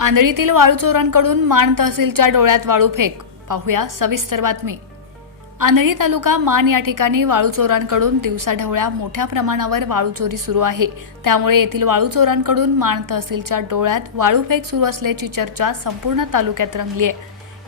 आंधळीतील वाळू चोरांकडून मान तहसीलच्या डोळ्यात वाळू फेक. पाहूया सविस्तर बातमी. आंधळी तालुका मान या ठिकाणी वाळू चोरांकडून दिवसाढवळ्या मोठ्या प्रमाणावर वाळू चोरी सुरू आहे. त्यामुळे येथील वाळू चोरांकडून मान तहसीलच्या डोळ्यात वाळू फेक सुरू असल्याची चर्चा संपूर्ण तालुक्यात रंगली आहे.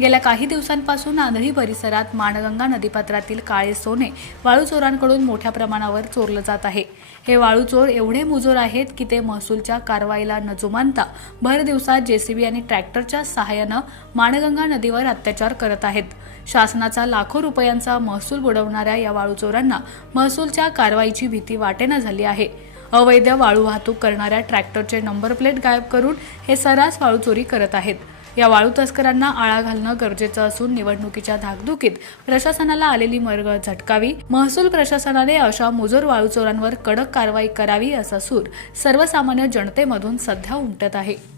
गेल्या काही दिवसांपासून आंधळी परिसरात माणगंगा नदीपात्रातील काळे सोने वाळू चोरांकडून मोठ्या प्रमाणावर चोरलं जात आहे. हे वाळू चोर एवढे मुजोर आहेत की ते महसूलच्या कारवाईला न जुमानता भर दिवसात जेसीबी आणि ट्रॅक्टरच्या सहाय्यानं माणगंगा नदीवर अत्याचार करत आहेत. शासनाचा लाखो रुपयांचा महसूल बुडवणाऱ्या या वाळू चोरांना महसूलच्या कारवाईची भीती वाटेना झाली आहे. अवैध वाळू वाहतूक करणाऱ्या ट्रॅक्टरचे नंबर प्लेट गायब करून हे सर्रास वाळू चोरी करत आहेत. या वाळू तस्करांना आळा घालणं गरजेचं असून निवडणुकीच्या धाकधुकीत प्रशासनाला आलेली मरगळ झटकावी. महसूल प्रशासनाने अशा मुजोर वाळू चोरांवर कडक कारवाई करावी असा सूर सर्वसामान्य जनतेमधून सध्या उमटत आहे.